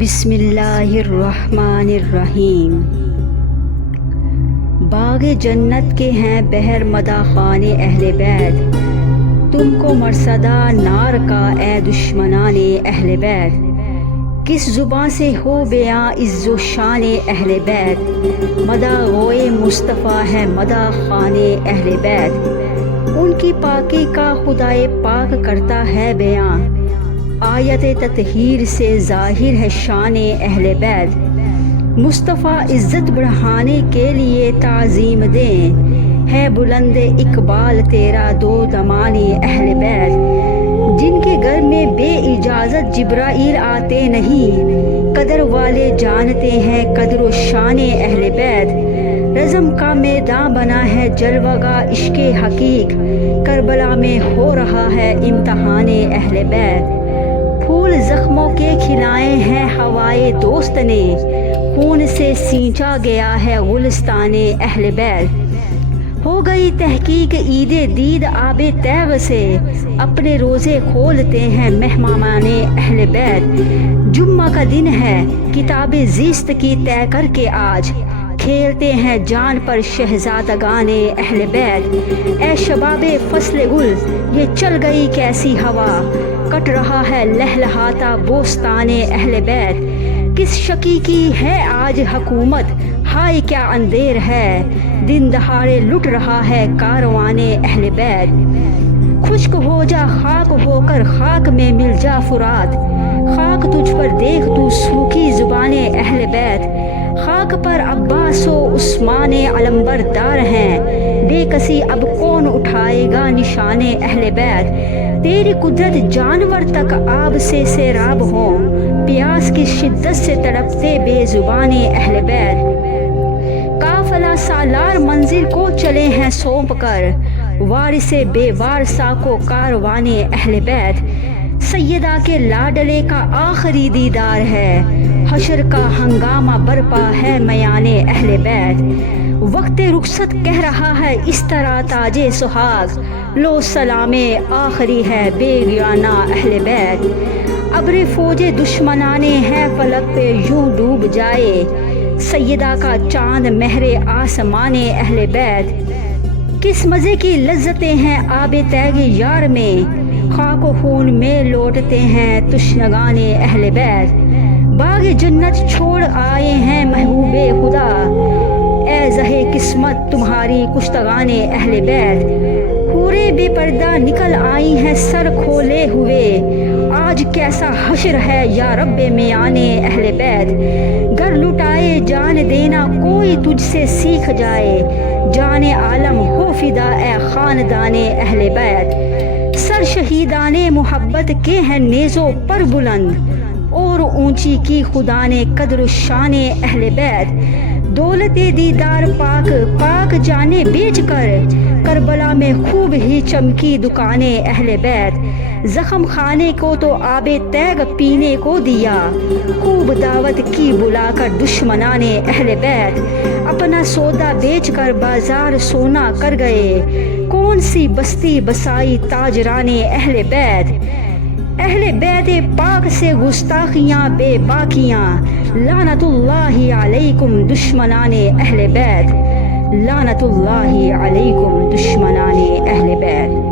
بسم اللہ الرحمن الرحیم۔ باغ جنت کے ہیں بہر مدہ خان اہل بیت، تم کو مرصدہ نار کا اے دشمنان اہل بیت۔ کس زباں سے ہو بیاں عز و شان اہل بیت، مدہ غوئے مصطفیٰ ہے مدہ خان اہل بیت۔ ان کی پاکی کا خدائے پاک کرتا ہے بیاں، آیت تطہیر سے ظاہر ہے شان اہل بیت۔ مصطفیٰ عزت بڑھانے کے لیے تعظیم دیں، ہے بلند اقبال تیرا دو دمان اہل بیت۔ جن کے گھر میں بے اجازت جبرائیل آتے نہیں، قدر والے جانتے ہیں قدر و شان اہل بیت۔ رزم کا میدان بنا ہے جلوہ گاہ عشق حقیق، کربلا میں ہو رہا ہے امتحان اہل بیت۔ پھول زخموں کے کھلائے ہیں ہوائے دوست نے، خون سے سینچا گیا ہے گلستان اہل بیت۔ ہو گئی تحقیق عید دید آب تیغ سے، اپنے روزے کھولتے ہیں مہمان اہل بیت۔ جمعہ کا دن ہے کتاب زیست کی طے کر کے آج، کھیلتے ہیں جان پر شہزادگان اہل بیت۔ اے شباب فصل گل یہ چل گئی کیسی ہوا، کٹ رہا ہے لہلہاتا بوستان اہل بیت۔ کس شکی کی ہے آج حکومت، ہائے کیا اندھیر ہے، دن دہاڑے لٹ رہا ہے کاروان اہل بیت۔ خشک ہو جا خاک ہو کر خاک میں مل جا فرات، خاک تجھ پر دیکھ تو سوکھی زبان اہل بیت۔ خاک پر عباس و عثمان علمبردار ہیں، بے کسی اب کون اٹھائے گا نشان اہل بیت۔ تیری قدرت جانور تک آب سے سیراب ہوں، پیاس کی شدت سے تڑپتے بے زبان اہل بیت۔ قافلہ سالار منزل کو چلے ہیں سونپ کر، وارث بے وارثہ کو کاروان اہل بیت۔ سیدہ کے لاڈلے کا آخری دیدار ہے، حشر کا ہنگامہ برپا ہے میان اہل بیت۔ وقت رخصت کہہ رہا ہے اس طرح تاج سہاگ، لو سلام آخری ہے بے گانہ اہل بیت۔ ابر فوج دشمنان ہے فلک پہ یوں ڈوب جائے، سیدہ کا چاند مہر آسمان اہل بیت۔ کس مزے کی لذتیں ہیں آب تیغ یار میں، خاک و خون میں لوٹتے ہیں تشنگان اہل بیت۔ باغ جنت چھوڑ آئے ہیں محبوب خدا، اے زہے قسمت تمہاری کشتگان اہل بیت۔ حوریں بے پردہ نکل آئی ہیں سر کھولے ہوئے، آج کیسا حشر ہے یا رب میان اہل بیت۔ گر لٹائے جان دینا کوئی تجھ سے سیکھ جائے، جان عالم ہو فدا اے خاندان اہل بیت۔ سر شہیدان محبت کے ہیں نیزوں پر بلند، اور اونچی کی خدا نے قدر و شان اہل بیت۔ دولت دیدار پاک پاک جانے بیچ کر، کربلا میں خوب ہی چمکی دکان اہل بیت۔ زخم خانے کو تو آب تیغ پینے کو دیا، خوب دعوت کی بلا کر دشمنان اہل بیت۔ اپنا سودا بیچ کر بازار سونا کر گئے، کون سی بستی بسائی تاجران اہل بیت۔ اہل بیت پاک سے گستاخیاں بے باکیاں، لعنت اللہ علیکم دشمنان اہل بیت، لعنت اللہ علیکم دشمنان اہل بیت۔